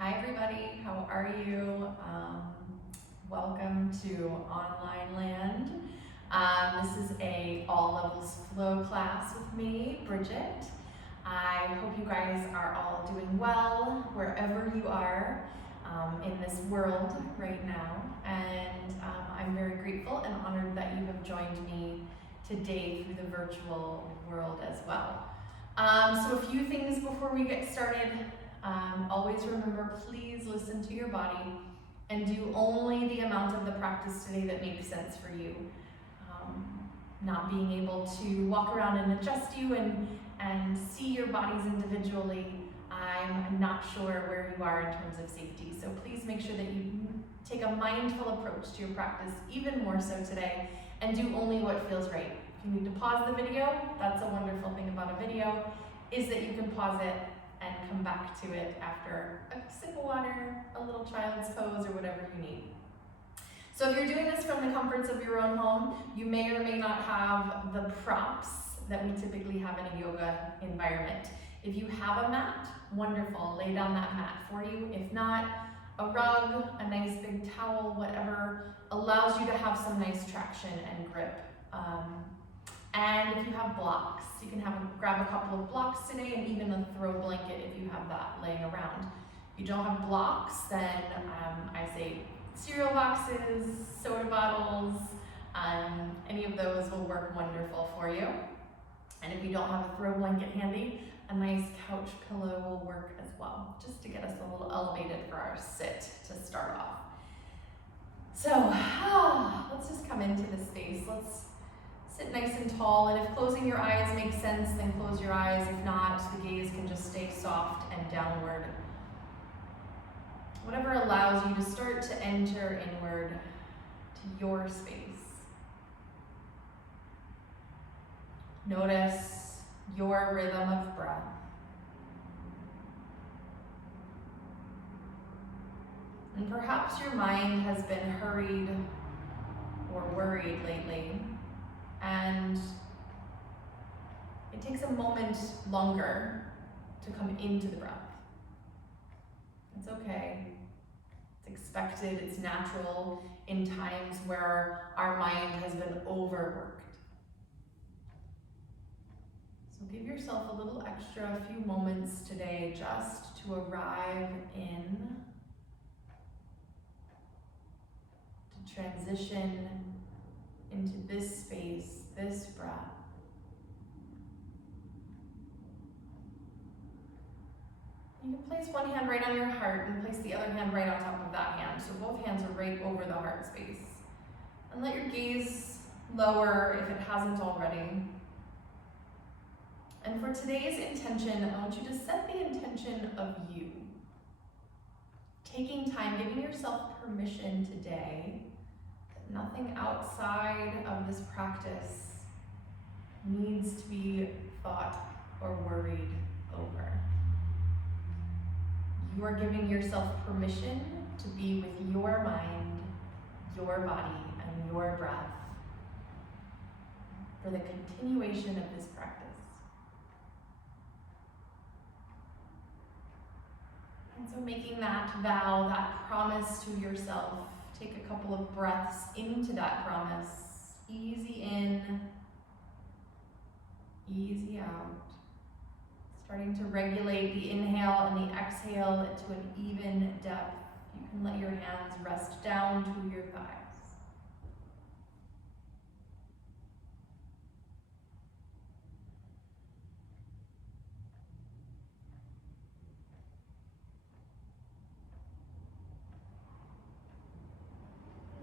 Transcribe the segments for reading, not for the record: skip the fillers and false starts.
Hi everybody, how are you? Welcome to Online Land. This is a all levels flow class with me, Bridget. I hope you guys are all doing well wherever you are in this world right now. And I'm very grateful and honored that you have joined me today through the virtual world as well. So a few things before we get started. Always remember, please listen to your body and do only the amount of the practice today that makes sense for you. Not being able to walk around and adjust you and see your bodies individually, I'm not sure where you are in terms of safety. So please make sure that you take a mindful approach to your practice, even more so today, and do only what feels right. If you need to pause the video, that's a wonderful thing about a video, is that you can pause it and come back to it after a sip of water, a little child's pose, or whatever you need. So if you're doing this from the comforts of your own home, you may or may not have the props that we typically have in a yoga environment. If you have a mat, wonderful, lay down that mat for you. If not, a rug, a nice big towel, whatever allows you to have some nice traction and grip. And if you have blocks, you can grab a couple of blocks today, and even a throw blanket if you have that laying around. If you don't have blocks, then I say cereal boxes, soda bottles, any of those will work wonderful for you. And if you don't have a throw blanket handy, a nice couch pillow will work as well, just to get us a little elevated for our sit to start off. So let's just come into this space. Let's sit nice and tall, and if closing your eyes makes sense, then close your eyes. If not, the gaze can just stay soft and downward. Whatever allows you to start to enter inward to your space. Notice your rhythm of breath. And perhaps your mind has been hurried or worried lately, and it takes a moment longer to come into the breath. It's okay. It's expected, it's natural in times where our mind has been overworked. So give yourself a little extra, a few moments today just to arrive in, to transition into this space, this breath. You can place one hand right on your heart and place the other hand right on top of that hand. So both hands are right over the heart space. And let your gaze lower if it hasn't already. And for today's intention, I want you to set the intention of you. Taking time, giving yourself permission today that nothing outside of this practice needs to be thought or worried over. You are giving yourself permission to be with your mind, your body, and your breath for the continuation of this practice. And so making that vow, that promise to yourself, take a couple of breaths into that promise. Easy in, easy out. Starting to regulate the inhale and the exhale to an even depth. You can let your hands rest down to your thighs.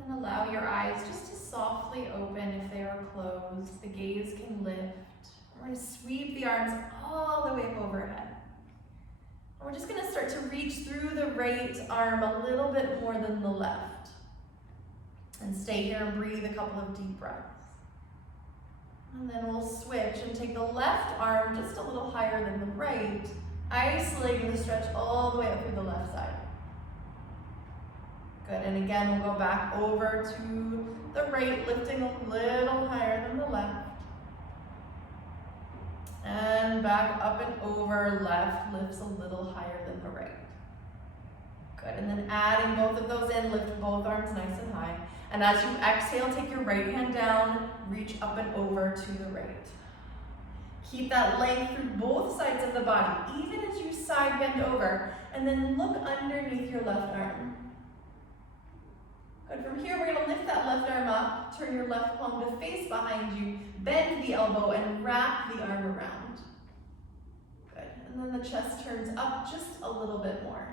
And then allow your eyes just to softly open if they are closed. The gaze can lift. We're going to sweep the arms all the way up overhead. And we're just going to start to reach through the right arm a little bit more than the left. And stay here and breathe a couple of deep breaths. And then we'll switch and take the left arm just a little higher than the right, isolating the stretch all the way up through the left side. Good, and again, we'll go back over to the right, lifting a little higher than the left. And back up and over, left lifts a little higher than the right. Good, and then adding both of those in, lift both arms nice and high. And as you exhale, take your right hand down, reach up and over to the right. Keep that length through both sides of the body, even as you side bend over, and then look underneath your left arm. Good, from here we're gonna lift that left arm up, turn your left palm to face behind you, bend the elbow and wrap the arm around. Good, and then the chest turns up just a little bit more.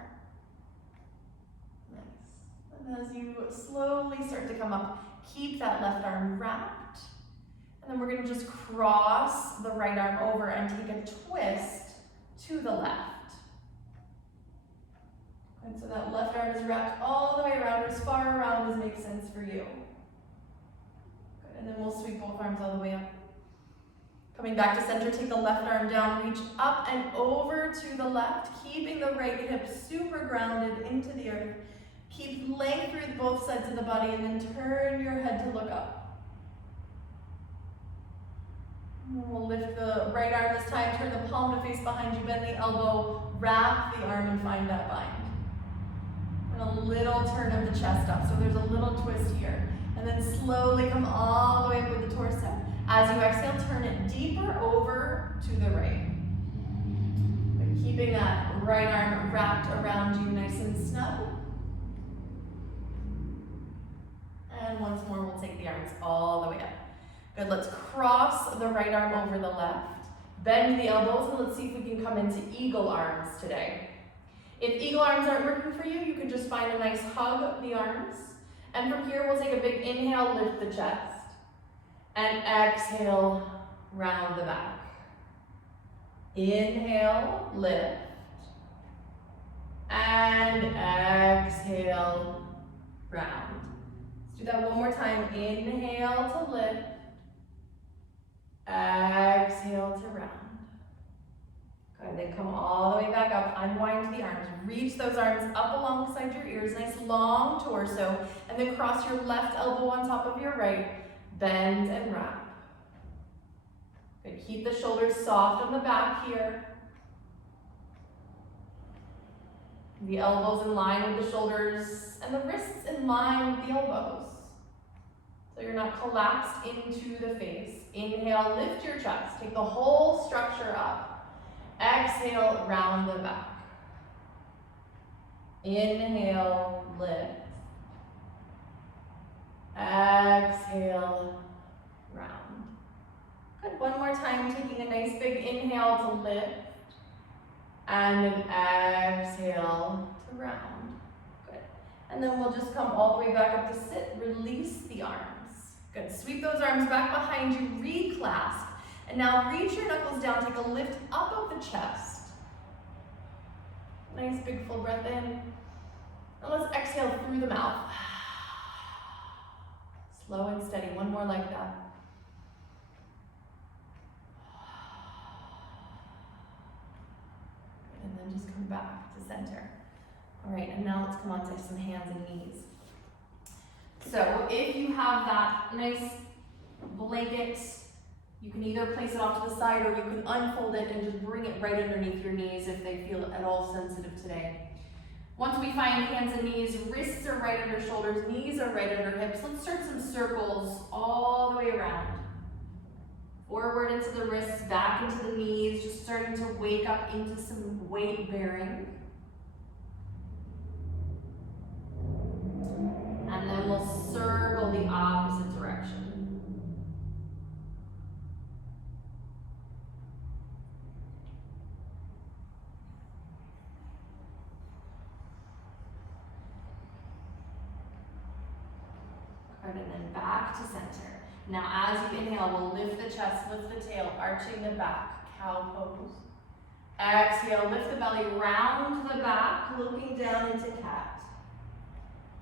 Nice, and as you slowly start to come up, keep that left arm wrapped. And then we're gonna just cross the right arm over and take a twist to the left. And so that left arm is wrapped all the way around, as far around as makes sense for you. Good. And then we'll sweep both arms all the way up. Coming back to center, take the left arm down, reach up and over to the left, keeping the right hip super grounded into the earth. Keep length through both sides of the body and then turn your head to look up. And we'll lift the right arm this time, turn the palm to face behind you, bend the elbow, wrap the arm and find that bind. And a little turn of the chest up, so there's a little twist here. And then slowly come all the way up with the torso. As you exhale, turn it deeper over to the right. But keeping that right arm wrapped around you nice and snug. And once more, we'll take the arms all the way up. Good, let's cross the right arm over the left. Bend the elbows and let's see if we can come into eagle arms today. If eagle arms aren't working for you, you can just find a nice hug of the arms. And from here, we'll take a big inhale, lift the chest. And exhale, round the back. Inhale, lift. And exhale, round. Let's do that one more time. Inhale to lift. Exhale to round. Good, then come all the way back up, unwind the arms, reach those arms up alongside your ears, nice long torso, and then cross your left elbow on top of your right, bend and wrap. Good, keep the shoulders soft on the back here. The elbows in line with the shoulders, and the wrists in line with the elbows. So you're not collapsed into the face. Inhale, lift your chest. Take the whole structure up. Exhale, round the back. Inhale, lift. Exhale, round. Good, one more time, taking a nice big inhale to lift. And an exhale to round. Good. And then we'll just come all the way back up to sit. Release the arms. Good. Sweep those arms back behind you, reclasp. And now reach your knuckles down, take a lift up of the chest. Nice big full breath in. And let's exhale through the mouth. Slow and steady, one more like that. And then just come back to center. All right, and now let's come on to some hands and knees. So if you have that nice blanket, you can either place it off to the side or you can unfold it and just bring it right underneath your knees if they feel at all sensitive today. Once we find hands and knees, wrists are right under shoulders, knees are right under hips. Let's start some circles all the way around. Forward into the wrists, back into the knees, just starting to wake up into some weight bearing. And then we'll circle the opposite direction. Good, and then back to center. Now as you inhale, we'll lift the chest, lift the tail, arching the back, cow pose. Exhale, lift the belly, round the back, looking down into cat.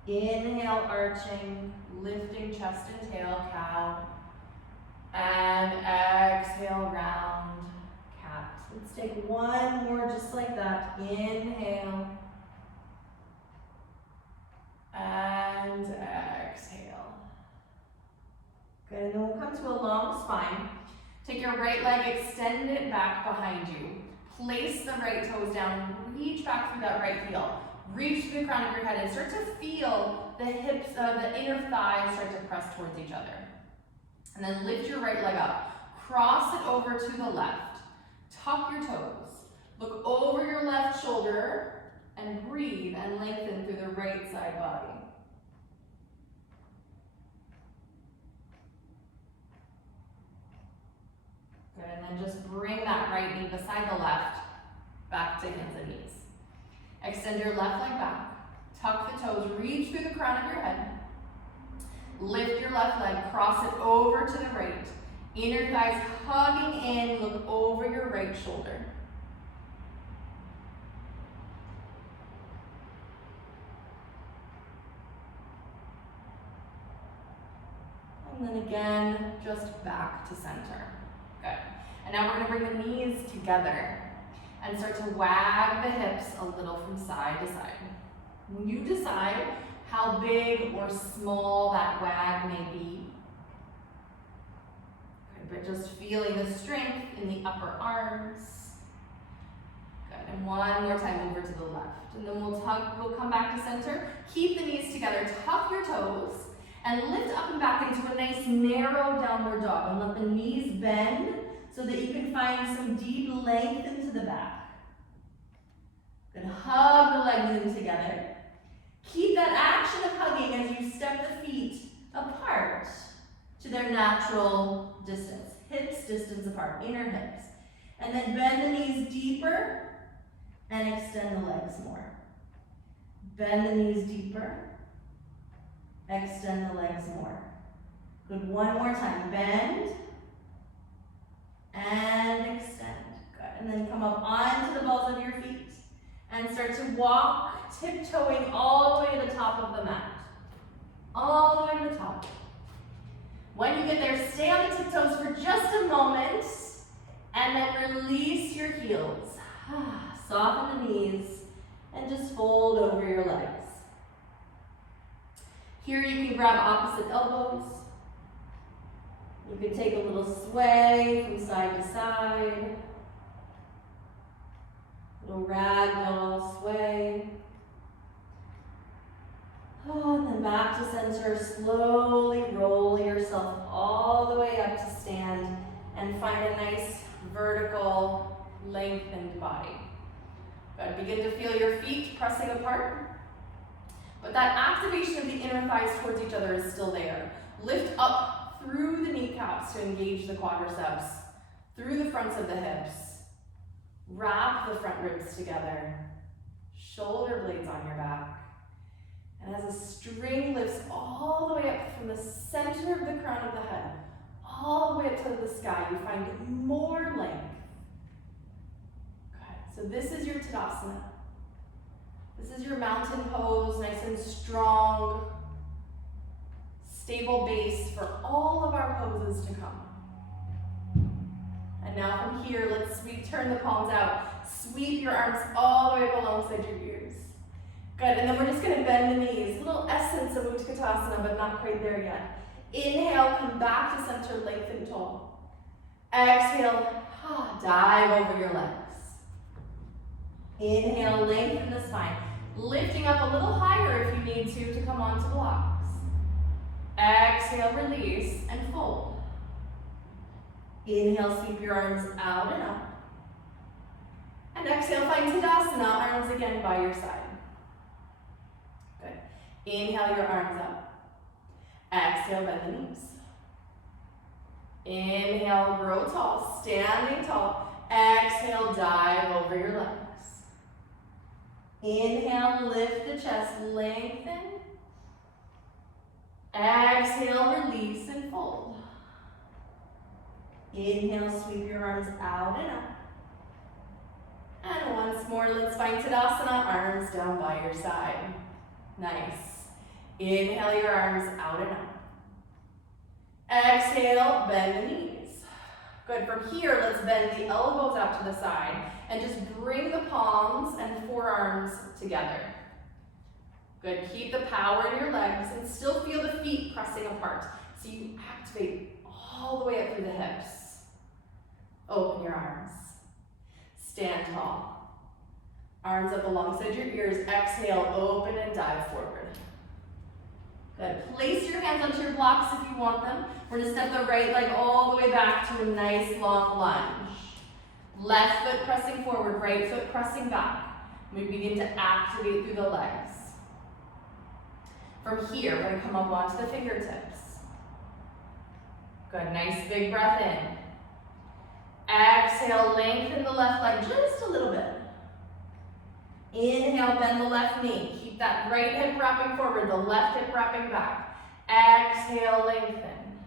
Inhale, arching, lifting chest and tail, cow. And exhale, round, cat. Let's take one more just like that. Inhale. And exhale. Good, and then we'll come to a long spine. Take your right leg, extend it back behind you. Place the right toes down, reach back through that right heel. Reach to the crown of your head and start to feel the hips, the inner thighs start to press towards each other. And then lift your right leg up. Cross it over to the left. Tuck your toes. Look over your left shoulder and breathe and lengthen through the right side body. Good, and then just bring that right knee beside the left, back to hands and knees. Extend your left leg back. Tuck the toes, reach through the crown of your head. Lift your left leg, cross it over to the right. Inner thighs hugging in, look over your right shoulder. And then again, just back to center. Good. And now we're going to bring the knees together and start to wag the hips a little from side to side. You decide how big or small that wag may be. Good, but just feeling the strength in the upper arms. Good, and one more time over to the left. And then we'll come back to center. Keep the knees together, tuck your toes, and lift up and back into a nice narrow downward dog. And let the knees bend so that you can find some deep length into the back. Then hug the legs in together. Keep that action of hugging as you step the feet apart to their natural distance. Hips distance apart, inner hips. And then bend the knees deeper and extend the legs more. Bend the knees deeper, extend the legs more. Good, one more time. Bend and extend. Good, and then come up onto the balls of your feet and start to walk, tiptoeing all the way to the top of the mat. All the way to the top. When you get there, stay on the tiptoes for just a moment and then release your heels. Soften the knees and just fold over your legs. Here you can grab opposite elbows. You can take a little sway from side to side. Little ragdoll sway. Oh, and then back to center. Slowly roll yourself all the way up to stand and find a nice vertical lengthened body. Good. Begin to feel your feet pressing apart. But that activation of the inner thighs towards each other is still there. Lift up through the kneecaps to engage the quadriceps, through the fronts of the hips. Wrap the front ribs together. Shoulder blades on your back. And as a string lifts all the way up from the center of the crown of the head, all the way up to the sky, you find more length. Good. So this is your Tadasana. This is your mountain pose, nice and strong, stable base for all of our poses to come. And now from here, let's turn the palms out. Sweep your arms all the way up alongside your ears. Good, and then we're just gonna bend the knees. A little essence of Utkatasana, but not quite there yet. Inhale, come back to center, lengthen tall. Exhale, dive over your legs. Inhale, lengthen the spine. Lifting up a little higher if you need to come onto blocks. Exhale, release, and fold. Inhale, sweep your arms out and up. And exhale, find Tadasana, arms again by your side. Good. Inhale your arms up. Exhale, bend the knees. Inhale, grow tall, standing tall. Exhale, dive over your legs. Inhale, lift the chest, lengthen. Exhale, release and fold. Inhale, sweep your arms out and up. And once more, let's find Tadasana, arms down by your side. Nice. Inhale your arms out and up. Exhale, bend the knees. Good, from here, let's bend the elbows out to the side and just bring the palms and forearms together. Good, keep the power in your legs and still feel the feet pressing apart. So you activate all the way up through the hips. Open your arms. Stand tall. Arms up alongside your ears. Exhale, open and dive forward. Good. Place your hands onto your blocks if you want them. We're going to step the right leg all the way back to a nice long lunge. Left foot pressing forward, right foot pressing back. We begin to activate through the legs. From here, we're going to come up onto the fingertips. Good. Nice big breath in. Exhale, lengthen the left leg just a little bit. Inhale, bend the left knee. Keep that right hip wrapping forward, the left hip wrapping back. Exhale, lengthen.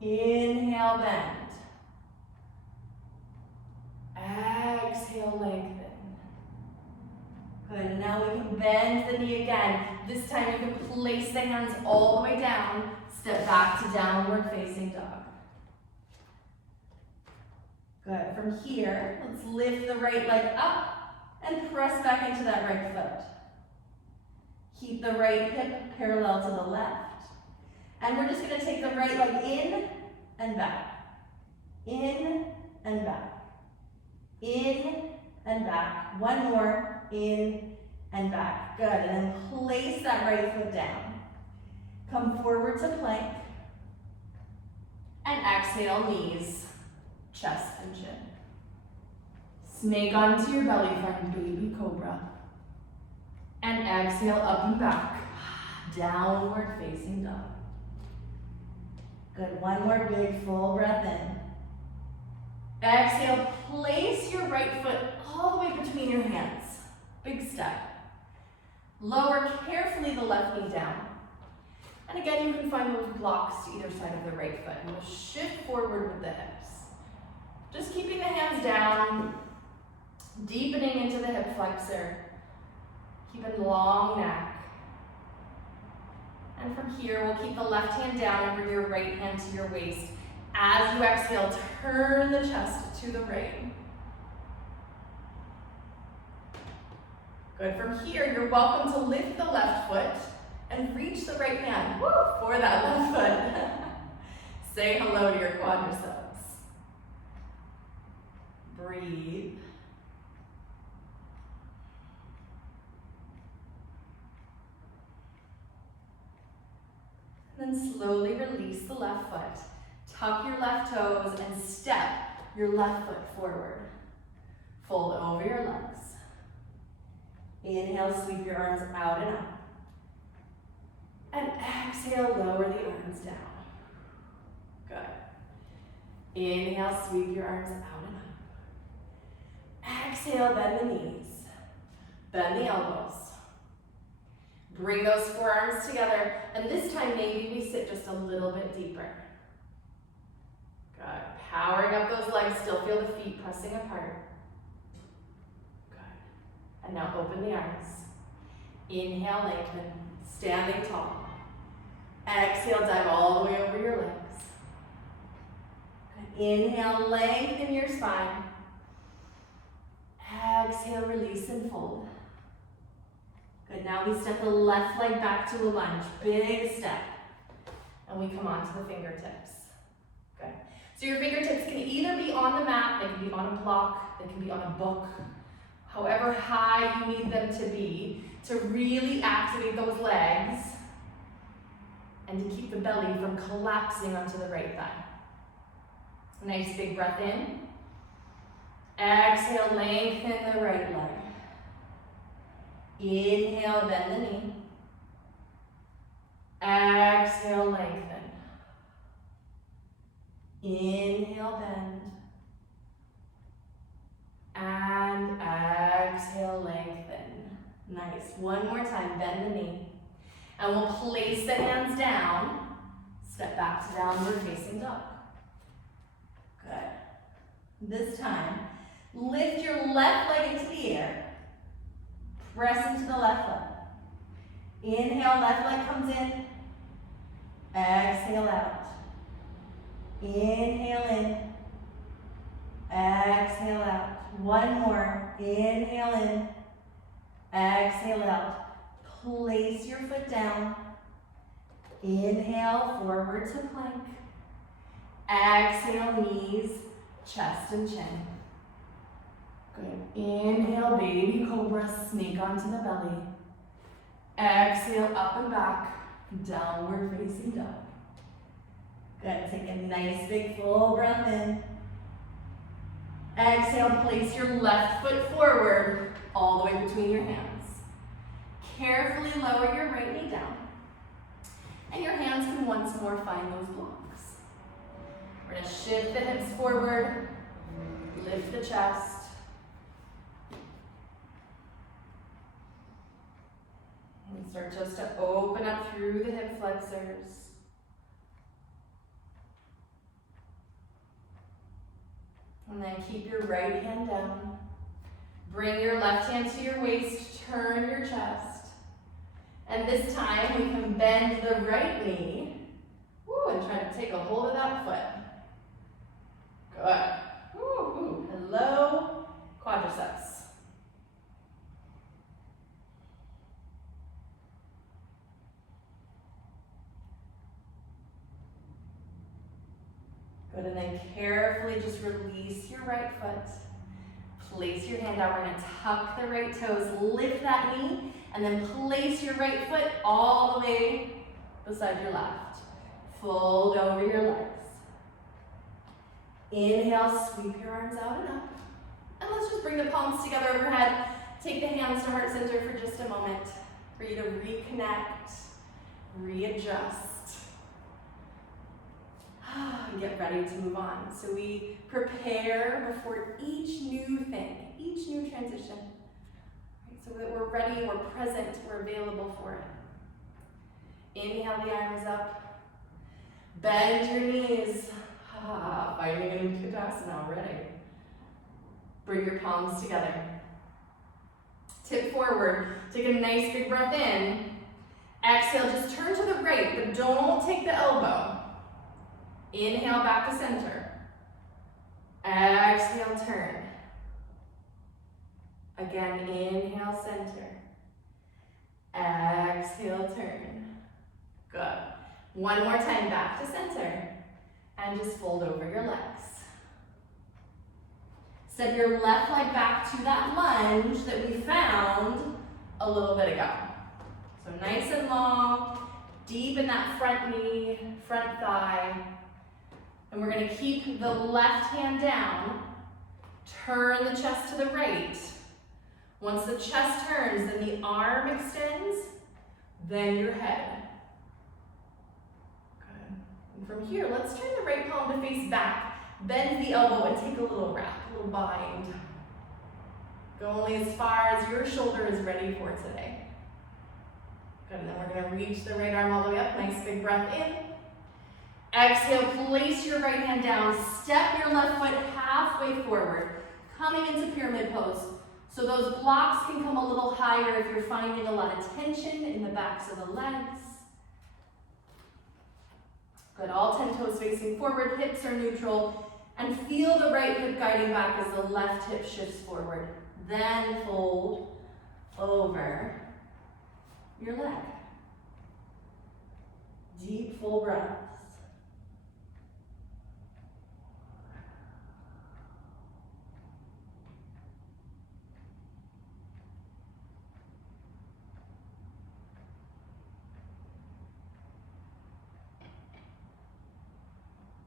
Inhale, bend. Exhale, lengthen. Good, and now we can bend the knee again. This time you can place the hands all the way down. Step back to downward facing dog. Good, from here, let's lift the right leg up and press back into that right foot. Keep the right hip parallel to the left. And we're just going to take the right leg in and back. In and back. In and back. One more. In and back. Good. And then place that right foot down. Come forward to plank. And exhale, knees, chest and chin. Snake onto your belly, find baby cobra. And exhale, up and back. Downward facing dog. Good, one more big full breath in. Exhale, place your right foot all the way between your hands. Big step. Lower carefully the left knee down. And again, you can find those blocks to either side of the right foot. And we'll shift forward with the hips. Just keeping the hands down, deepening into the hip flexor. Keep a long neck. And from here, we'll keep the left hand down and bring your right hand to your waist. As you exhale, turn the chest to the right. Good. From here, you're welcome to lift the left foot and reach the right hand for that left foot. Say hello to your quadriceps. Breathe. And then slowly release the left foot. Tuck your left toes and step your left foot forward. Fold over your legs. Inhale, sweep your arms out and up. And exhale, lower the arms down. Good. Inhale, sweep your arms out and up. Exhale, bend the knees. Bend the elbows. Bring those forearms together, and this time maybe we sit just a little bit deeper. Good. Powering up those legs, still feel the feet pressing apart. Good. And now open the arms. Inhale, lengthen, standing tall. Exhale, dive all the way over your legs. Good. Inhale, lengthen your spine. Exhale, release and fold. Good, now we step the left leg back to a lunge, big step. And we come onto the fingertips. Good. So your fingertips can either be on the mat, they can be on a block, they can be on a book, however high you need them to be to really activate those legs and to keep the belly from collapsing onto the right thigh. Nice big breath in. Exhale, lengthen the right leg. Inhale, bend the knee. Exhale, lengthen. Inhale, bend. And exhale, lengthen. Nice. One more time, bend the knee. And we'll place the hands down. Step back to downward facing dog. Good. This time, lift your left leg into the air. Press into the left foot. Inhale, left leg comes in. Exhale out. Inhale in. Exhale out. One more. Inhale in. Exhale out. Place your foot down. Inhale, forward to plank. Exhale, knees, chest and chin. Good. Inhale, baby cobra, sneak onto the belly. Exhale, up and back, downward facing dog. Good, take a nice big full breath in. Exhale, place your left foot forward, all the way between your hands. Carefully lower your right knee down. And your hands can once more find those blocks. We're gonna shift the hips forward, lift the chest. And start just to open up through the hip flexors. And then keep your right hand down. Bring your left hand to your waist, turn your chest. And this time we can bend the right knee. Woo, and try to take a hold of that foot. Good. Woo. Hello, quadriceps. Good, and then carefully just release your right foot. Place your hand out. We're gonna tuck the right toes, lift that knee, and then place your right foot all the way beside your left. Fold over your legs. Inhale, sweep your arms out and up. And let's just bring the palms together overhead. Take the hands to heart center for just a moment for you to reconnect, readjust. And get ready to move on. So we prepare before each new thing, each new transition, right? So that we're ready, we're present, we're available for it. Inhale the arms up. Bend your knees. Finding an Utkatasana already. Bring your palms together. Tip forward. Take a nice big breath in. Exhale, just turn to the right, but don't take the elbow. Inhale back to center. Exhale, turn. Again, inhale, center. Exhale, turn. Good. One more time, back to center. And just fold over your legs. Step your left leg back to that lunge that we found a little bit ago. So nice and long, deep in that front knee, front thigh. And we're gonna keep the left hand down, turn the chest to the right. Once the chest turns, then the arm extends, then your head. Good. And from here, let's turn the right palm to face back, bend the elbow and take a little wrap, a little bind. Go only as far as your shoulder is ready for today. Good, and then we're gonna reach the right arm all the way up, nice big breath in. Exhale, place your right hand down, step your left foot halfway forward, coming into pyramid pose. So those blocks can come a little higher if you're finding a lot of tension in the backs of the legs. Good, all 10 toes facing forward, hips are neutral, and feel the right hip guiding back as the left hip shifts forward. Then fold over your leg. Deep, full breaths.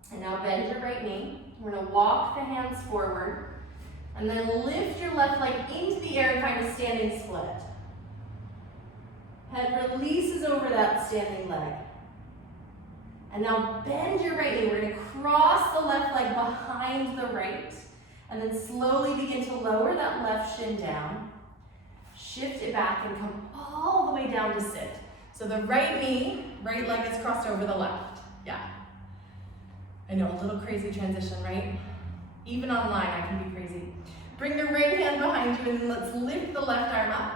And now bend your right knee. We're gonna walk the hands forward and then lift your left leg into the air and find a standing split. Head releases over that standing leg. And now bend your right knee. We're gonna cross the left leg behind the right and then slowly begin to lower that left shin down. Shift it back and come all the way down to sit. So the right knee, right leg is crossed over the left. Yeah. I know, a little crazy transition, right? Even online, I can be crazy. Bring the right hand behind you and then let's lift the left arm up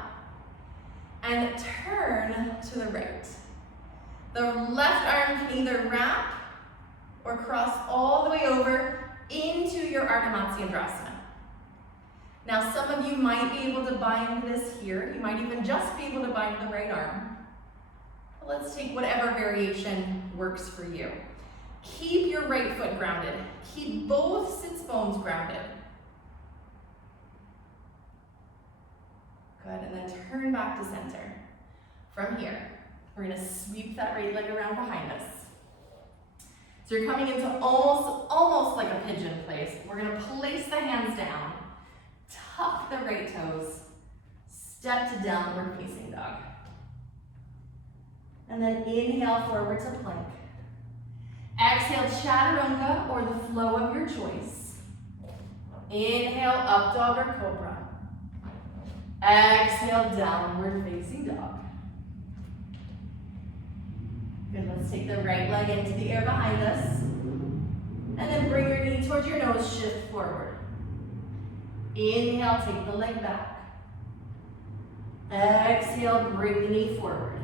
and turn to the right. The left arm can either wrap or cross all the way over into your Ardha Matsyendrasana. Now, some of you might be able to bind this here. You might even just be able to bind the right arm. But let's take whatever variation works for you. Keep your right foot grounded. Keep both sits bones grounded. Good, and then turn back to center. From here, we're gonna sweep that right leg around behind us. So you're coming into almost like a pigeon place. We're gonna place the hands down, tuck the right toes, step to downward facing dog. And then inhale forward to plank. Exhale, chaturanga or the flow of your choice. Inhale, up dog or cobra. Exhale, downward facing dog. Good, let's take the right leg into the air behind us. And then bring your knee towards your nose, shift forward. Inhale, take the leg back. Exhale, bring the knee forward.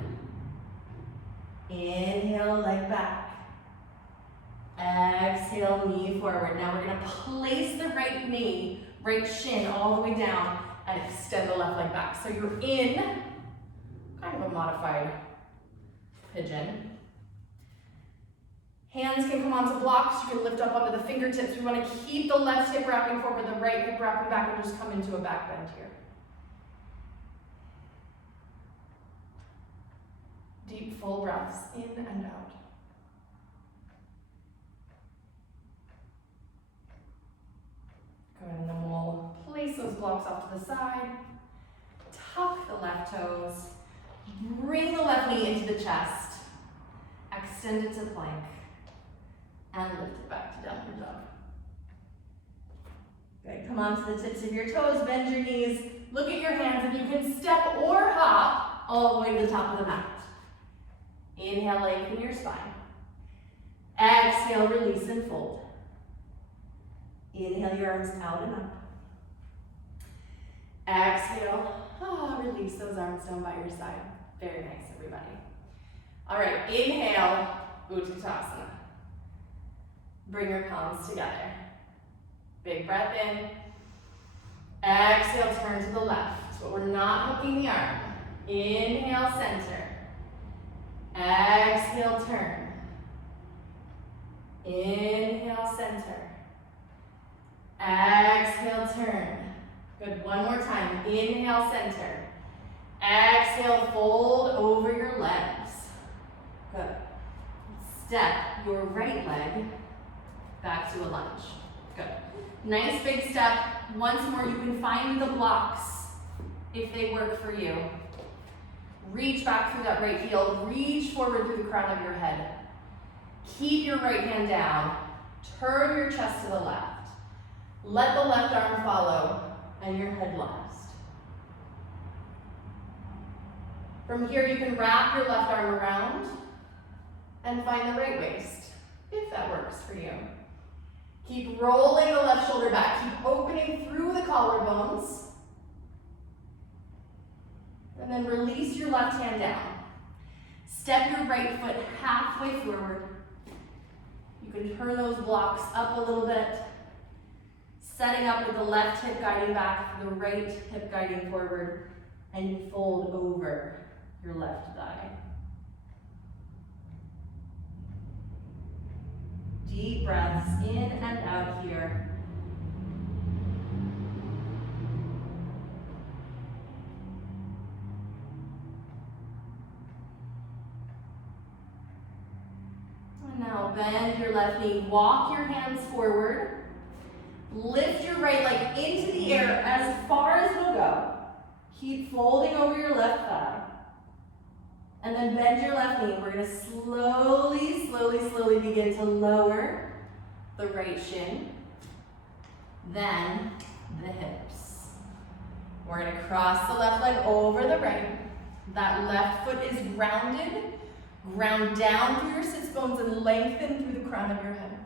Inhale, leg back. Exhale, knee forward. Now we're gonna place the right knee, right shin all the way down and extend the left leg back. So you're in kind of a modified pigeon. Hands can come onto blocks. You can lift up onto the fingertips. We want to keep the left hip wrapping forward, the right hip wrapping back, and just come into a back bend here. Deep, full breaths in and out. Good, and then we'll place those blocks off to the side. Tuck the left toes. Bring the left knee into the chest. Extend it to plank. And lift it back to downward dog. Good, come onto the tips of your toes, bend your knees, look at your hands, and you can step or hop all the way to the top of the mat. Inhale, lengthen your spine. Exhale, release and fold. Inhale your arms out and up. Exhale, release those arms down by your side. Very nice, everybody. All right, inhale, Utkatasana. Bring your palms together. Big breath in. Exhale, turn to the left, but we're not hooking the arm. Inhale, center. Exhale, turn. Inhale, center. Exhale, turn. Good, one more time. Inhale, center. Exhale, fold over your legs. Good. Step your right leg back to a lunge. Good. Nice big step. Once more, you can find the blocks if they work for you. Reach back through that right heel. Reach forward through the crown of your head. Keep your right hand down. Turn your chest to the left. Let the left arm follow and your head last. From here, you can wrap your left arm around and find the right waist, if that works for you. Keep rolling the left shoulder back. Keep opening through the collarbones. And then release your left hand down. Step your right foot halfway forward. You can turn those blocks up a little bit. Setting up with the left hip guiding back, the right hip guiding forward, and you fold over your left thigh. Deep breaths in and out here. And now bend your left knee, walk your hands forward. Lift your right leg into the air as far as it'll go. Keep folding over your left thigh. And then bend your left knee. We're going to slowly begin to lower the right shin. Then the hips. We're going to cross the left leg over the right. That left foot is grounded. Ground down through your sits bones and lengthen through the crown of your head.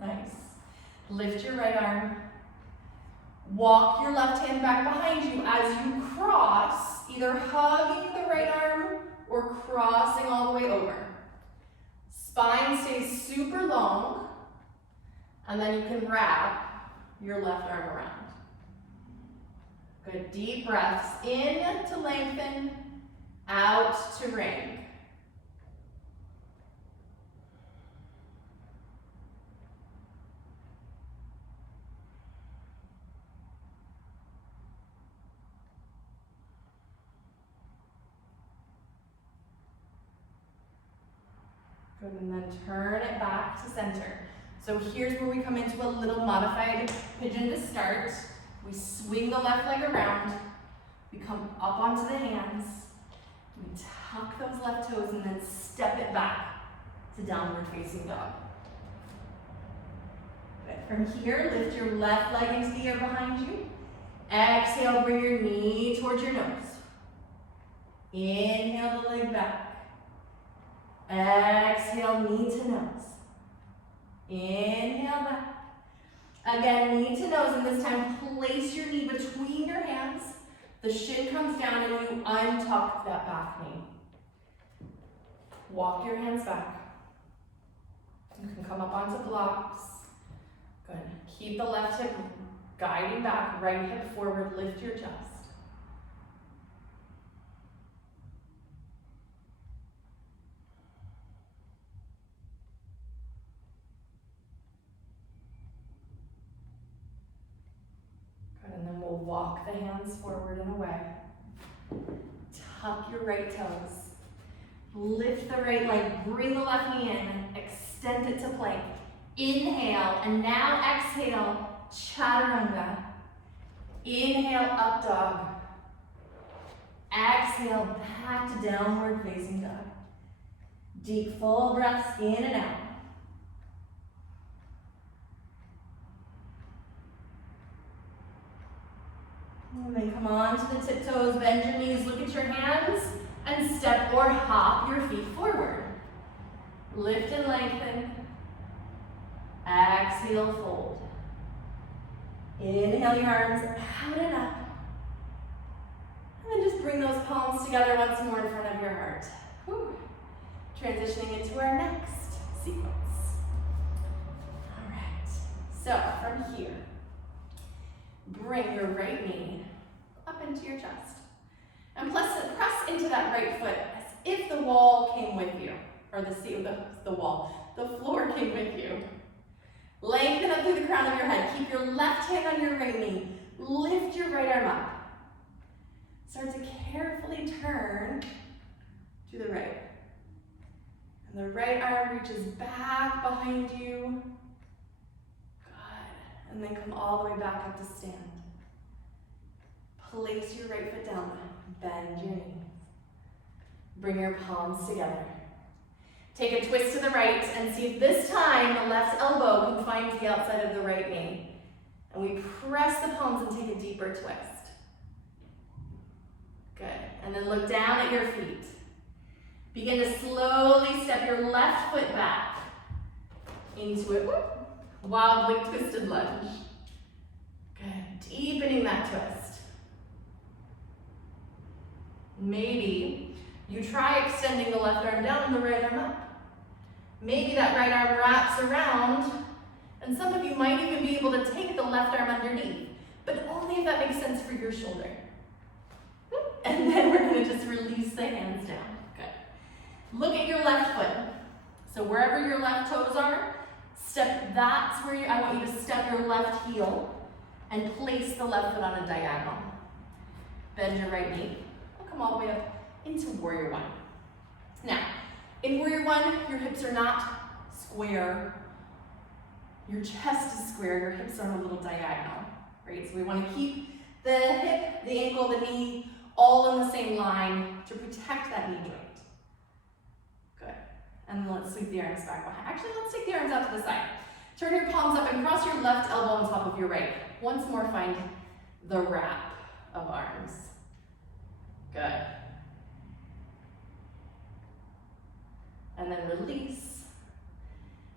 Nice. Lift your right arm. Walk your left hand back behind you as you cross, either hugging the right arm or crossing all the way over. Spine stays super long, and then you can wrap your left arm around. Good, deep breaths in to lengthen, out to ring. Good, and then turn it back to center. So here's where we come into a little modified pigeon to start. We swing the left leg around. We come up onto the hands. We tuck those left toes and then step it back to downward facing dog. Good. From here, lift your left leg into the air behind you. Exhale, bring your knee towards your nose. Inhale the leg back. Exhale, knee to nose. Inhale back. Again, knee to nose, and this time place your knee between your hands. The shin comes down and you untuck that back knee. Walk your hands back. You can come up onto blocks. Good. Keep the left hip guiding back, right hip forward, lift your chest. And then we'll walk the hands forward and away. Tuck your right toes. Lift the right leg, bring the left knee in, extend it to plank. Inhale, and now exhale, chaturanga. Inhale, up dog. Exhale, back to downward facing dog. Deep, full breaths in and out. And then come on to the tiptoes, bend your knees, look at your hands, and step or hop your feet forward. Lift and lengthen. Exhale, fold. Inhale your arms out and up. And then just bring those palms together once more in front of your heart. Whew. Transitioning into our next sequence. All right, so from here, bring your right knee up into your chest. And press into that right foot as if the wall came with you, or the floor came with you. Lengthen up through the crown of your head. Keep your left hand on your right knee. Lift your right arm up. Start to carefully turn to the right. And the right arm reaches back behind you. Good. And then come all the way back up to stand. Place your right foot down. Bend your knees. Bring your palms together. Take a twist to the right and see if this time the left elbow can find the outside of the right knee. And we press the palms and take a deeper twist. Good. And then look down at your feet. Begin to slowly step your left foot back into it. Wildly twisted lunge. Good. Deepening that twist. Maybe you try extending the left arm down and the right arm up. Maybe that right arm wraps around, and some of you might even be able to take the left arm underneath, but only if that makes sense for your shoulder. And then we're going to just release the hands down. Good. Look at your left foot. So wherever your left toes are, that's where I want you to step your left heel and place the left foot on a diagonal. Bend your right knee. Come all the way up into Warrior One. Now, in Warrior One, your hips are not square. Your chest is square, your hips are on a little diagonal, right? So we want to keep the hip, the ankle, the knee, all in the same line to protect that knee joint. Good. And then let's sweep the arms back behind. Actually, let's take the arms out to the side. Turn your palms up and cross your left elbow on top of your right. Once more, find the wrap of arms. Good. And then release.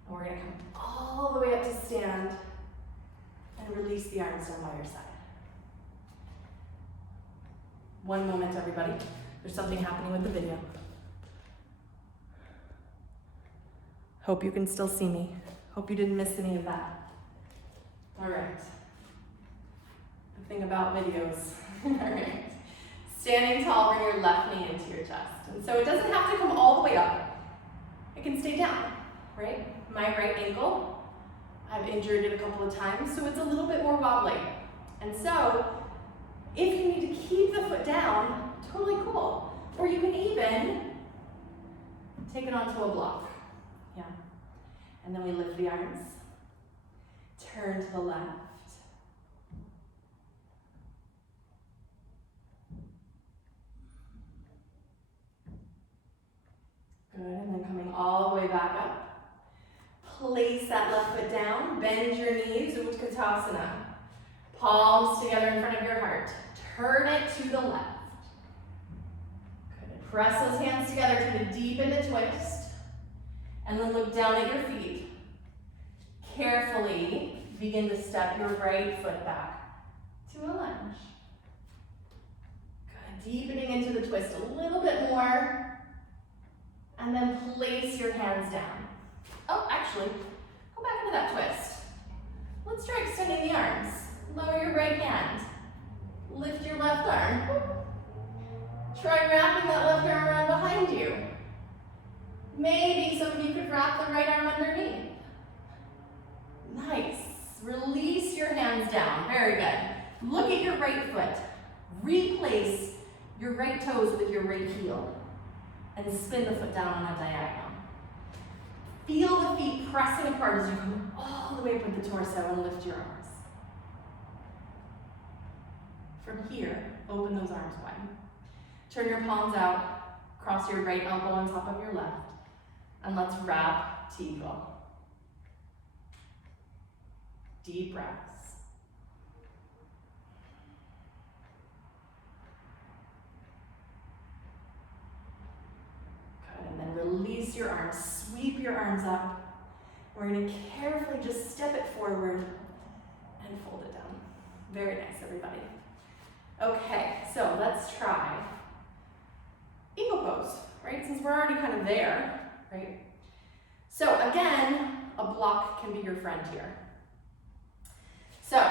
And we're going to come all the way up to stand and release the arms down by your side. One moment, everybody. There's something happening with the video. Hope you can still see me. Hope you didn't miss any of that. All right. The thing about videos. All right. Standing tall, bring your left knee into your chest. And so it doesn't have to come all the way up. It can stay down, right? My right ankle, I've injured it a couple of times, so it's a little bit more wobbly. And so, if you need to keep the foot down, totally cool. Or you can even take it onto a block. And then we lift the arms. Turn to the left. Good, and then coming all the way back up. Place that left foot down, bend your knees, Utkatasana. Palms together in front of your heart. Turn it to the left. Good, press those hands together to deepen the twist. And then look down at your feet. Carefully begin to step your right foot back to a lunge. Good, deepening into the twist a little bit more. And then place your hands down. Oh, actually, go back into that twist. Let's try extending the arms. Lower your right hand. Lift your left arm. Try wrapping that left arm around behind you. Maybe some of you could wrap the right arm underneath. Nice. Release your hands down. Very good. Look at your right foot. Replace your right toes with your right heel. And spin the foot down on a diagonal. Feel the feet pressing apart as you come all the way up with the torso and lift your arms. From here, open those arms wide. Turn your palms out, cross your right elbow on top of your left, and let's wrap to eagle. Deep breaths. Good, and then release your arms, sweep your arms up. We're going to carefully just step it forward and fold it down. Very nice, everybody. Okay, so let's try eagle pose, right? Since we're already kind of there, right? So again, a block can be your friend here. So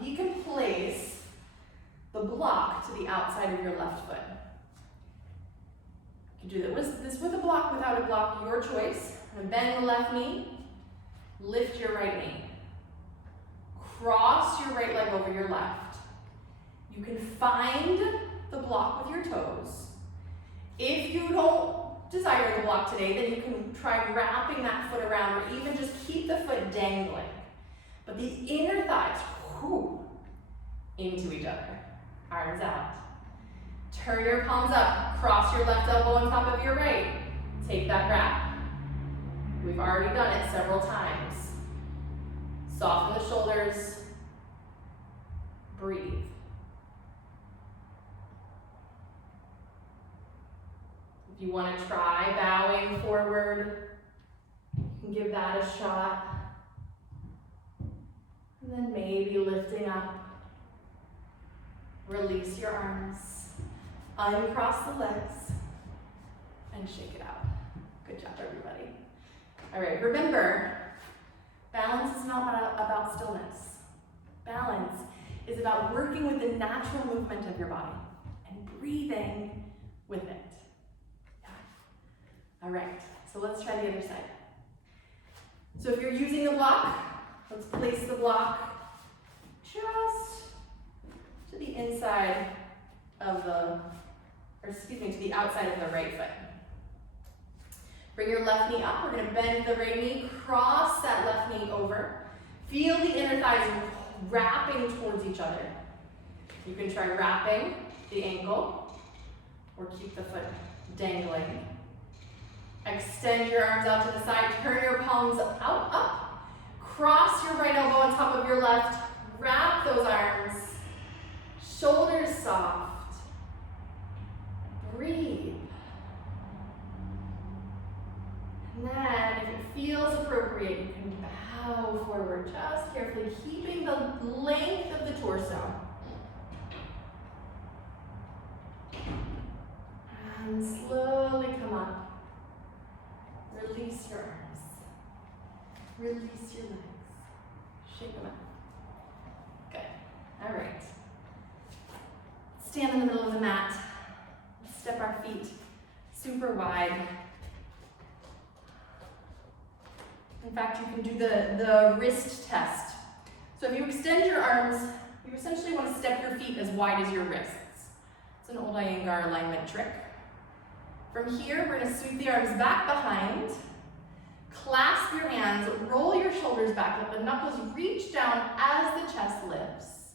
we can place the block to the outside of your left foot. You can do this with a block, without a block, your choice. And bend the left knee, lift your right knee. Cross your right leg over your left. You can find the block with your toes. If you don't desire the block today, then you can try wrapping that foot around or even just keep the foot dangling. But the inner thighs, into each other. Arms out. Turn your palms up. Cross your left elbow on top of your right. Take that wrap. We've already done it several times. Soften the shoulders. Breathe. If you want to try bowing forward, you can give that a shot. And then maybe lifting up. Release your arms. Uncross the legs. And shake it out. Good job, everybody. All right, remember, balance is not about stillness. Balance is about working with the natural movement of your body and breathing with it. Yeah. All right, so let's try the other side. So if you're using the block, let's place the block just to the inside of to the outside of the right foot. Bring your left knee up. We're going to bend the right knee, cross that left knee over. Feel the inner thighs wrapping towards each other. You can try wrapping the ankle or keep the foot dangling. Extend your arms out to the side. Turn your palms out, up. Cross your right elbow on top of your left. Wrap those arms. Shoulders soft. Breathe. And then, if it feels appropriate, you can bow forward, just carefully, keeping the length of the torso. And slowly come up. Release your arms. Release your legs. Shake them up. Good. All right. Stand in the middle of the mat. Step our feet super wide. In fact, you can do the wrist test. So if you extend your arms, you essentially want to step your feet as wide as your wrists. It's an old Iyengar alignment trick. From here, we're going to sweep the arms back behind, Clasp your hands, roll your shoulders back, let the knuckles reach down as the chest lifts.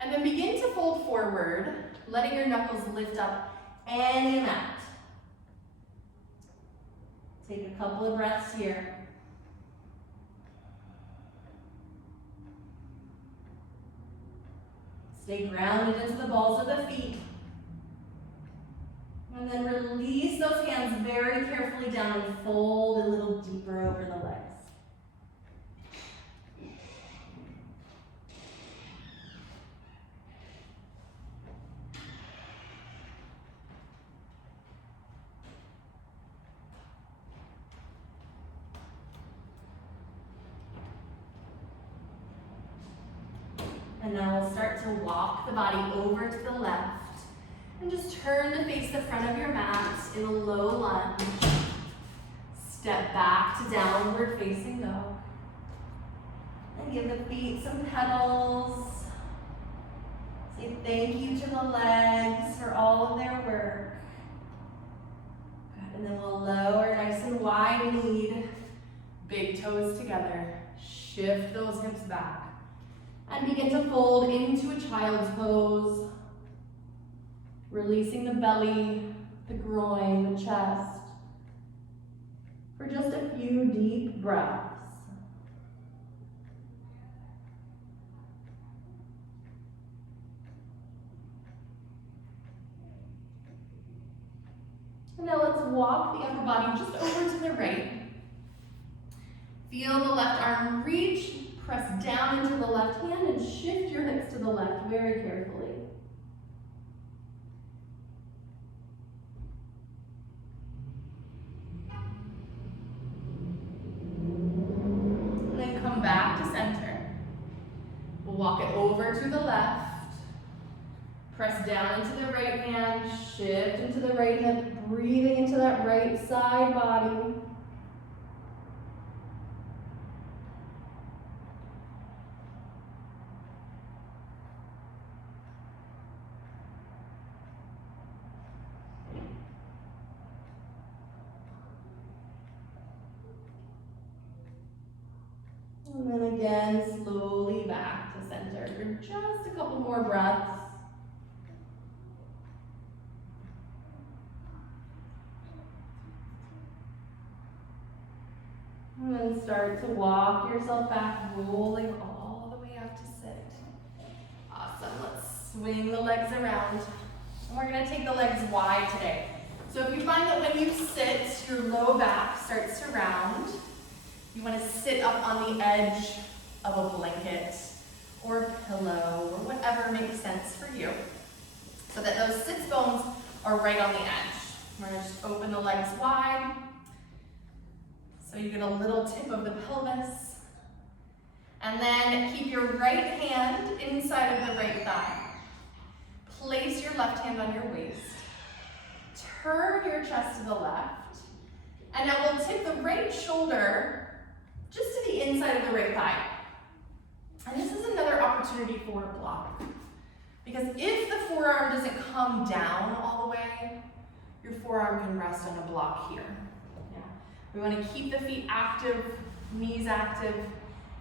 And then begin to fold forward, letting your knuckles lift up any amount. Take a couple of breaths here. Stay grounded into the balls of the feet. And then release those hands very carefully down and fold a little deeper over the legs. And now we'll start to walk the body over to the left. And just turn to face the front of your mat in a low lunge. Step back to downward facing dog. And give the feet some petals. Say thank you to the legs for all of their work. Good. And then we'll lower nice and wide kneed. Big toes together. Shift those hips back. And begin to fold into a child's pose. Releasing the belly, the groin, the chest. For just a few deep breaths. And now let's walk the upper body just over to the right. Feel the left arm reach, press down into the left hand and shift your hips to the left very carefully. Back to center. We'll walk it over to the left. Press down into the right hand, shift into the right hip, breathing into that right side body. And then again, slowly back to center for just a couple more breaths. And then start to walk yourself back, rolling all the way up to sit. Awesome, let's swing the legs around. And we're gonna take the legs wide today. So if you find that when you sit, your low back starts to round, you want to sit up on the edge of a blanket or a pillow or whatever makes sense for you so that those sits bones are right on the edge. We're going to just open the legs wide so you get a little tip of the pelvis. And then keep your right hand inside of the right thigh. Place your left hand on your waist. Turn your chest to the left. And now we'll tip the right shoulder just to the inside of the right thigh. And this is another opportunity for a block. Because if the forearm doesn't come down all the way, your forearm can rest on a block here. Yeah. We want to keep the feet active, knees active,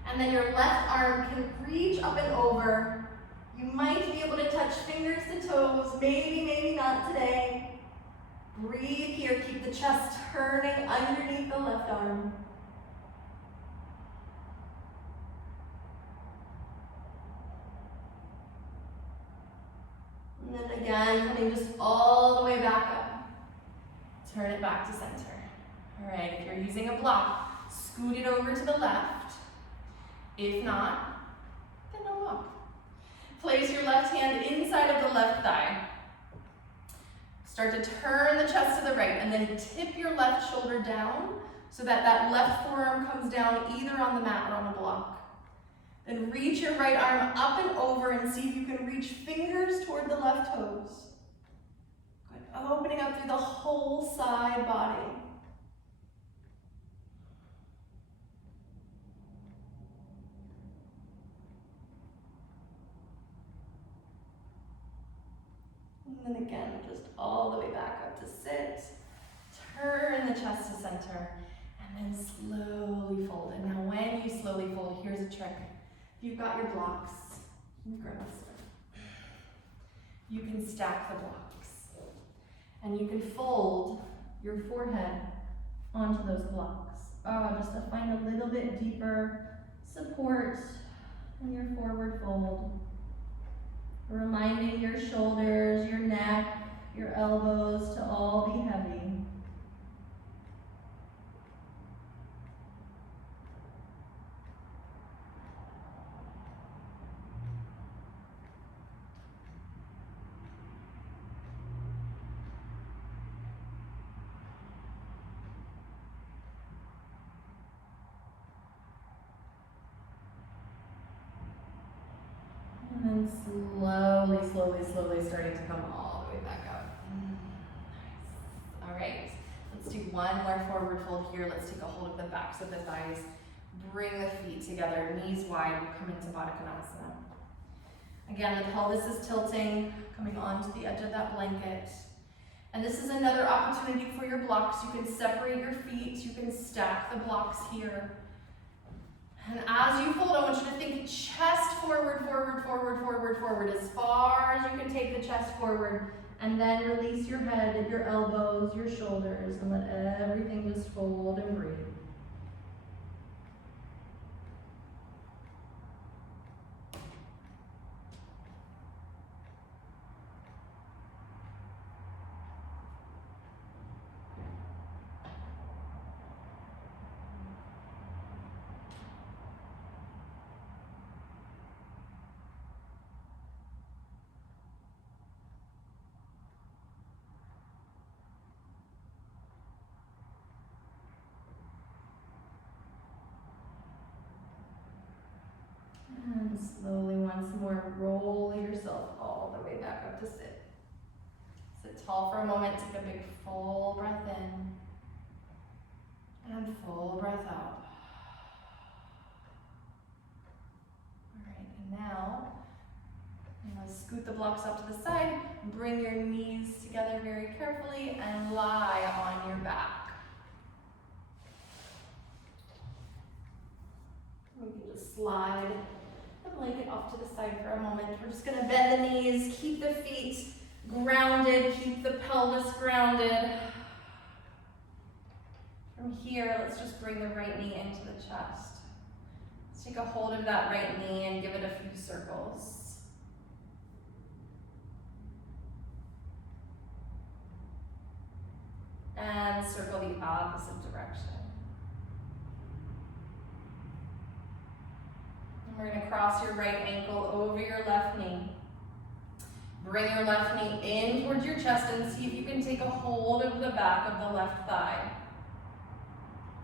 and then your left arm can reach up and over. You might be able to touch fingers to toes, maybe not today. Breathe here, keep the chest turning underneath the left arm. And then again, coming just all the way back up. Turn it back to center. All right, if you're using a block, scoot it over to the left. If not, then no block. Place your left hand inside of the left thigh. Start to turn the chest to the right and then tip your left shoulder down so that that left forearm comes down either on the mat or on a block. Then reach your right arm up and over and see if you can reach fingers toward the left toes. Good. Opening up through the whole side body. And then again, just all the way back up to sit. Turn the chest to center. And And then slowly fold. And now when you slowly fold, here's a trick. If you've got your blocks, grab this one. You can stack the blocks. And you can fold your forehead onto those blocks. Just to find a little bit deeper support in your forward fold. Reminding your shoulders, your neck, your elbows to all be heavy. And then slowly starting to come all the way back up. Nice. All right, let's do one more forward fold here. Let's take a hold of the backs of the thighs. Bring the feet together, knees wide, come into Baddha Konasana. Again, the pelvis is tilting, coming onto the edge of that blanket. And this is another opportunity for your blocks. You can separate your feet, you can stack the blocks here. And as you fold, I want you to think chest forward, forward, forward, forward, forward, as far as you can take the chest forward. And then release your head, your elbows, your shoulders, and let everything just fold and breathe. And slowly, once more, roll yourself all the way back up to sit. Sit tall for a moment, take a big full breath in, and full breath out. All right, and now, I'm going to scoot the blocks up to the side, bring your knees together very carefully, and lie on your back. We can just slide the blanket off to the side for a moment. We're just going to bend the knees, keep the feet grounded, keep the pelvis grounded. From here, let's just bring the right knee into the chest. Let's take a hold of that right knee and give it a few circles. And circle the opposite direction. We're going to cross your right ankle over your left knee. Bring your left knee in towards your chest and see if you can take a hold of the back of the left thigh.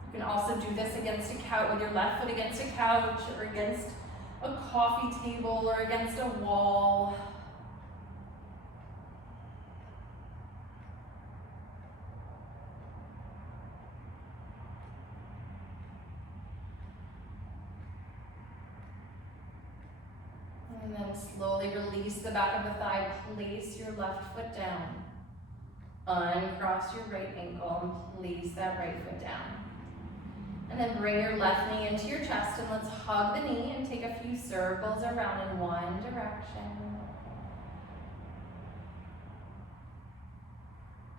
You can also do this against a couch, with your left foot against a couch or against a coffee table or against a wall. And then slowly release the back of the thigh. Place your left foot down. Uncross your right ankle and place that right foot down. And then bring your left knee into your chest and let's hug the knee and take a few circles around in one direction.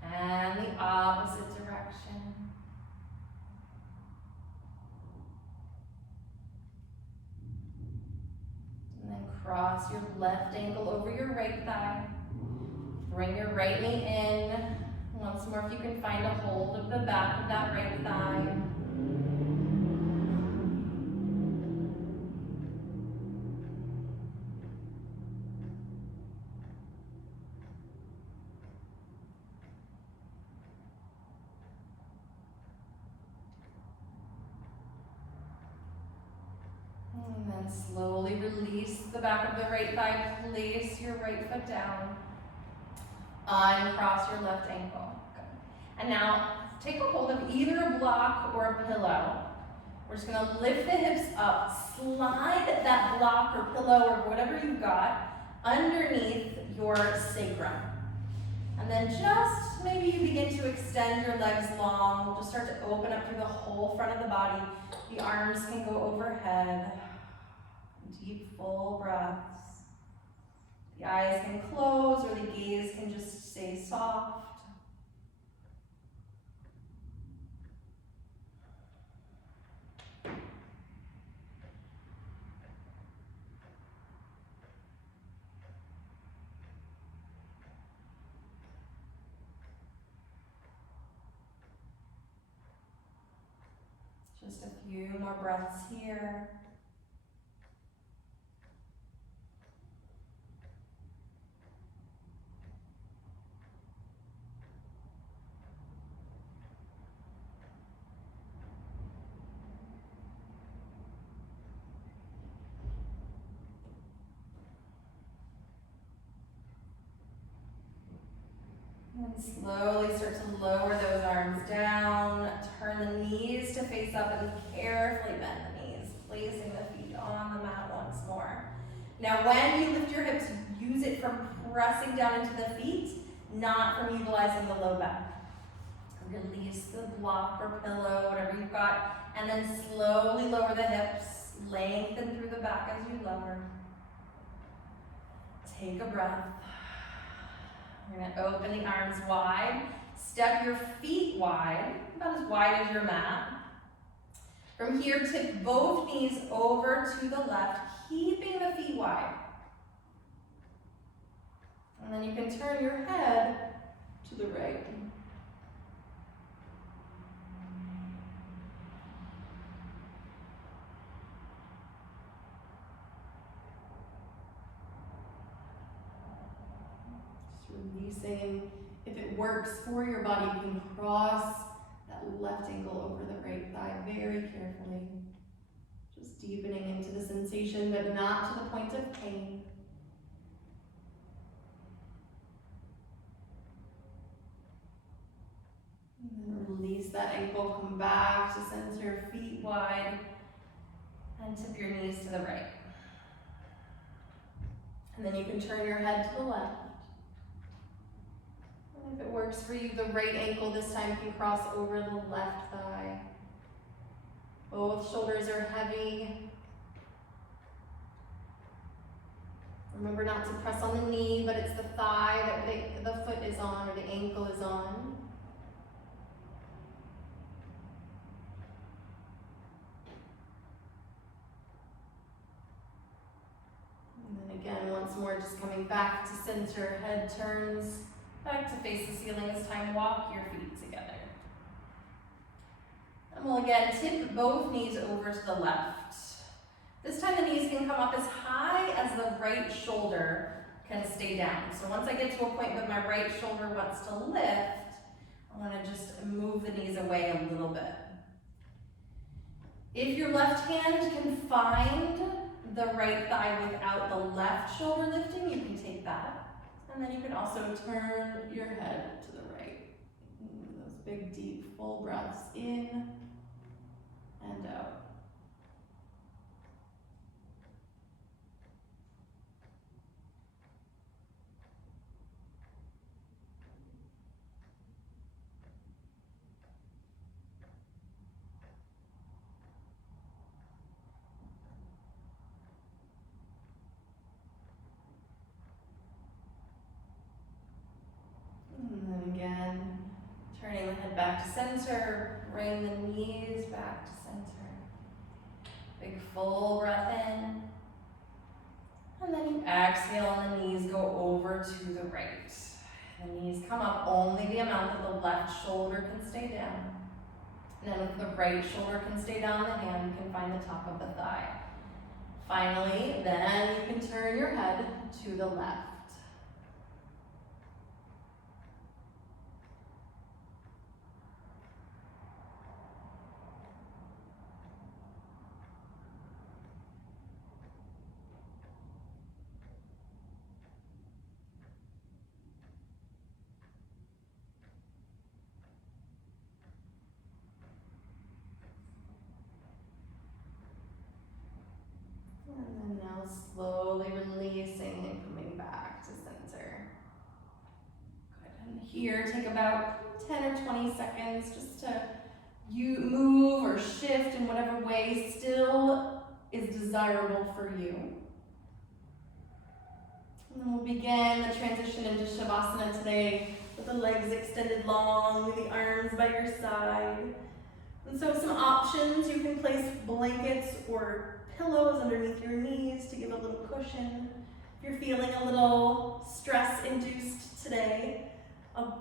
And the opposite direction. And then cross your left ankle over your right thigh. Bring your right knee in. Once more, if you can find a hold of the back of that right thigh. And then slowly release the back of the right thigh. Place your right foot down. Uncross your left ankle. Good. And now take a hold of either a block or a pillow. We're just going to lift the hips up. Slide that block or pillow or whatever you've got underneath your sacrum. And then just maybe you begin to extend your legs long. Just start to open up through the whole front of the body. The arms can go overhead. Deep, full breaths. The eyes can close or the gaze can just stay soft. Just a few more breaths here. And slowly start to lower those arms down. Turn the knees to face up and carefully bend the knees, placing the feet on the mat once more. Now when you lift your hips, use it from pressing down into the feet, not from utilizing the low back. Release the block or pillow, whatever you've got, and then slowly lower the hips, lengthen through the back as you lower. Take a breath. You're going to open the arms wide. Step your feet wide, about as wide as your mat. From here, tip both knees over to the left, keeping the feet wide. And then you can turn your head to the right. Releasing, and if it works for your body, you can cross that left ankle over the right thigh very carefully. Just deepening into the sensation, but not to the point of pain. And then release that ankle, come back to center, feet wide, and tip your knees to the right. And then you can turn your head to the left. If it works for you, the right ankle this time can cross over the left thigh. Both shoulders are heavy. Remember not to press on the knee, but it's the thigh that the foot is on or the ankle is on. And then again, once more, just coming back to center, head turns. Back to face the ceiling this time, walk your feet together. And we'll again tip both knees over to the left. This time the knees can come up as high as the right shoulder can stay down. So once I get to a point that my right shoulder wants to lift, I want to just move the knees away a little bit. If your left hand can find the right thigh without the left shoulder lifting, you can take that. And then you can also turn your head to the right. Those big, deep, full breaths in and out. And then again, turning the head back to center, bring the knees back to center. Big full breath in. And then you exhale and the knees go over to the right. The knees come up only the amount that the left shoulder can stay down. And then if the right shoulder can stay down, the hand can find the top of the thigh. Finally, then you can turn your head to the left. And then now slowly releasing and coming back. Here, take about 10 or 20 seconds just to you move or shift in whatever way still is desirable for you. And then we'll begin the transition into Shavasana today with the legs extended long, the arms by your side. And so some options, you can place blankets or pillows underneath your knees to give a little cushion. If you're feeling a little stress-induced today, a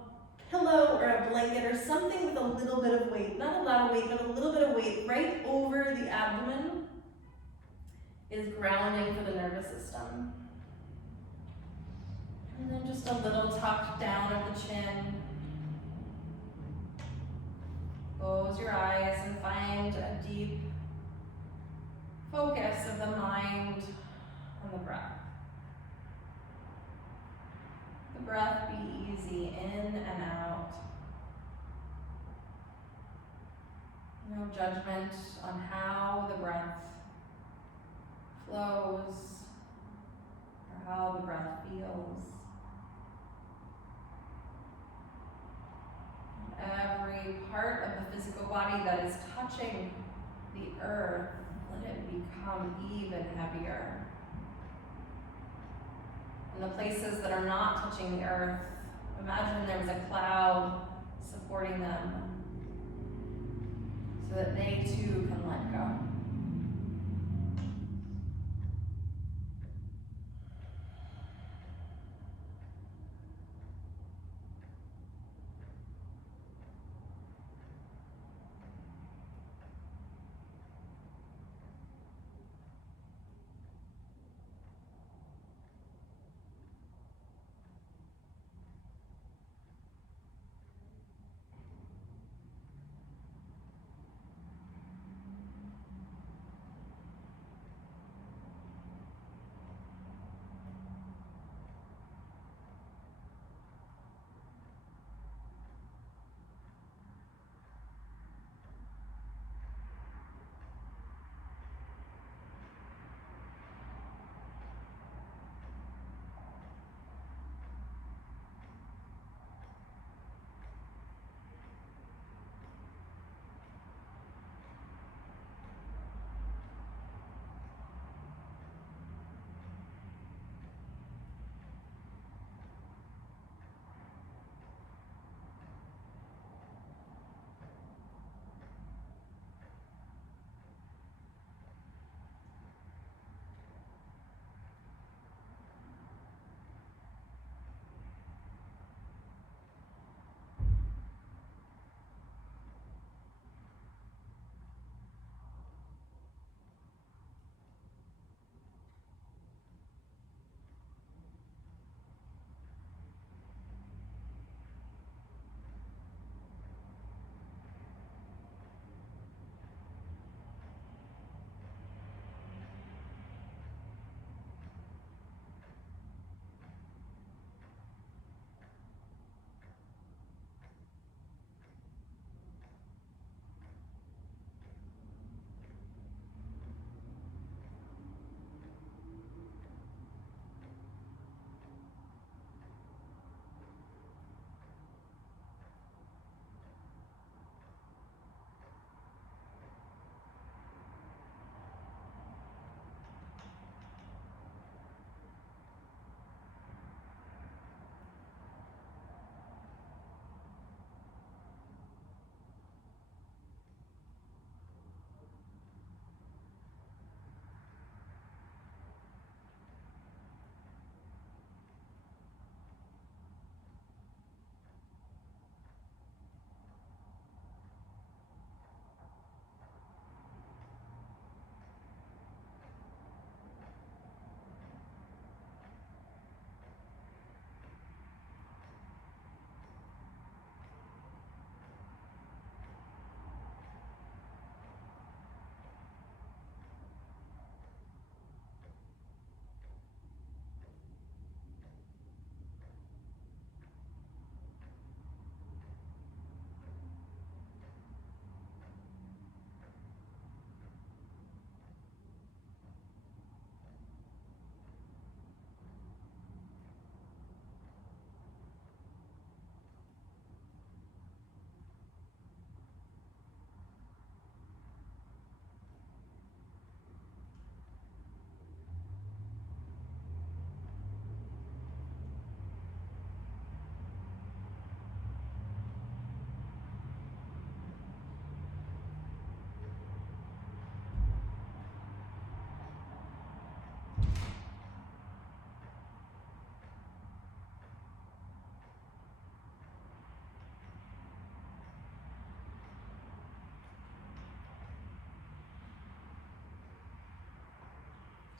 pillow or a blanket or something with a little bit of weight, not a lot of weight, but a little bit of weight right over the abdomen is grounding for the nervous system. And then just a little tuck down of the chin. Close your eyes and find a deep focus of the mind on the breath. The breath be easy in and out. No judgment on how the breath flows or how the breath feels. Every part of the physical body that is touching the earth, let it become even heavier. And the places that are not touching the earth, imagine there was a cloud supporting them so that they too can let go.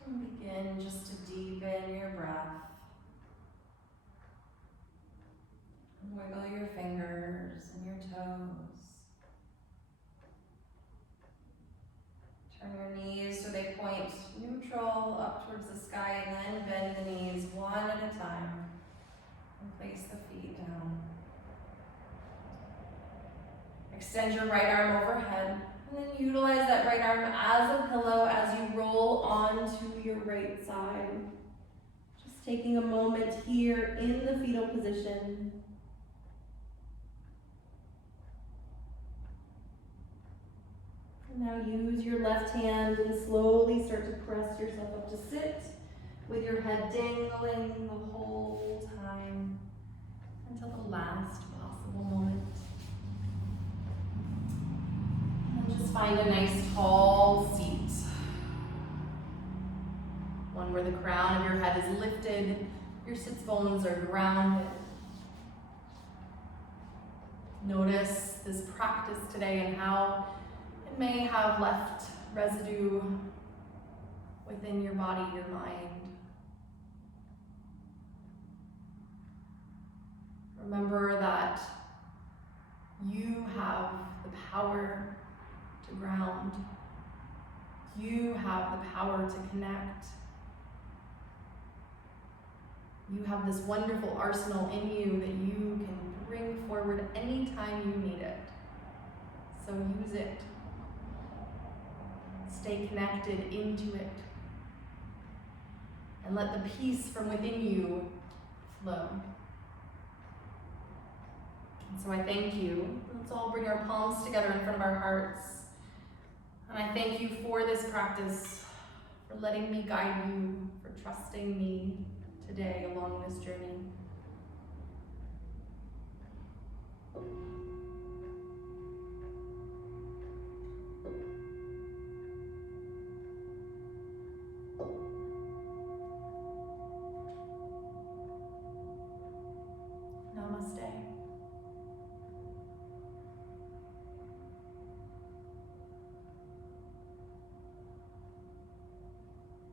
And begin just to deepen your breath. Wiggle your fingers and your toes. Turn your knees so they point neutral up towards the sky, and then bend the knees one at a time. And place the feet down. Extend your right arm overhead, and then utilize that right arm as a pillow as you roll onto your right side. Just taking a moment here in the fetal position. And now use your left hand and slowly start to press yourself up to sit with your head dangling the whole time until the last possible moment. And just find a nice tall seat. One where the crown of your head is lifted, your sits bones are grounded. Notice this practice today and how it may have left residue within your body, your mind. Remember that you have the power to ground. You have the power to connect. You have this wonderful arsenal in you that you can bring forward anytime you need it. So use it. Stay connected into it. And let the peace from within you flow. And so I thank you. Let's all bring our palms together in front of our hearts. And I thank you for this practice, for letting me guide you, for trusting me today along this journey.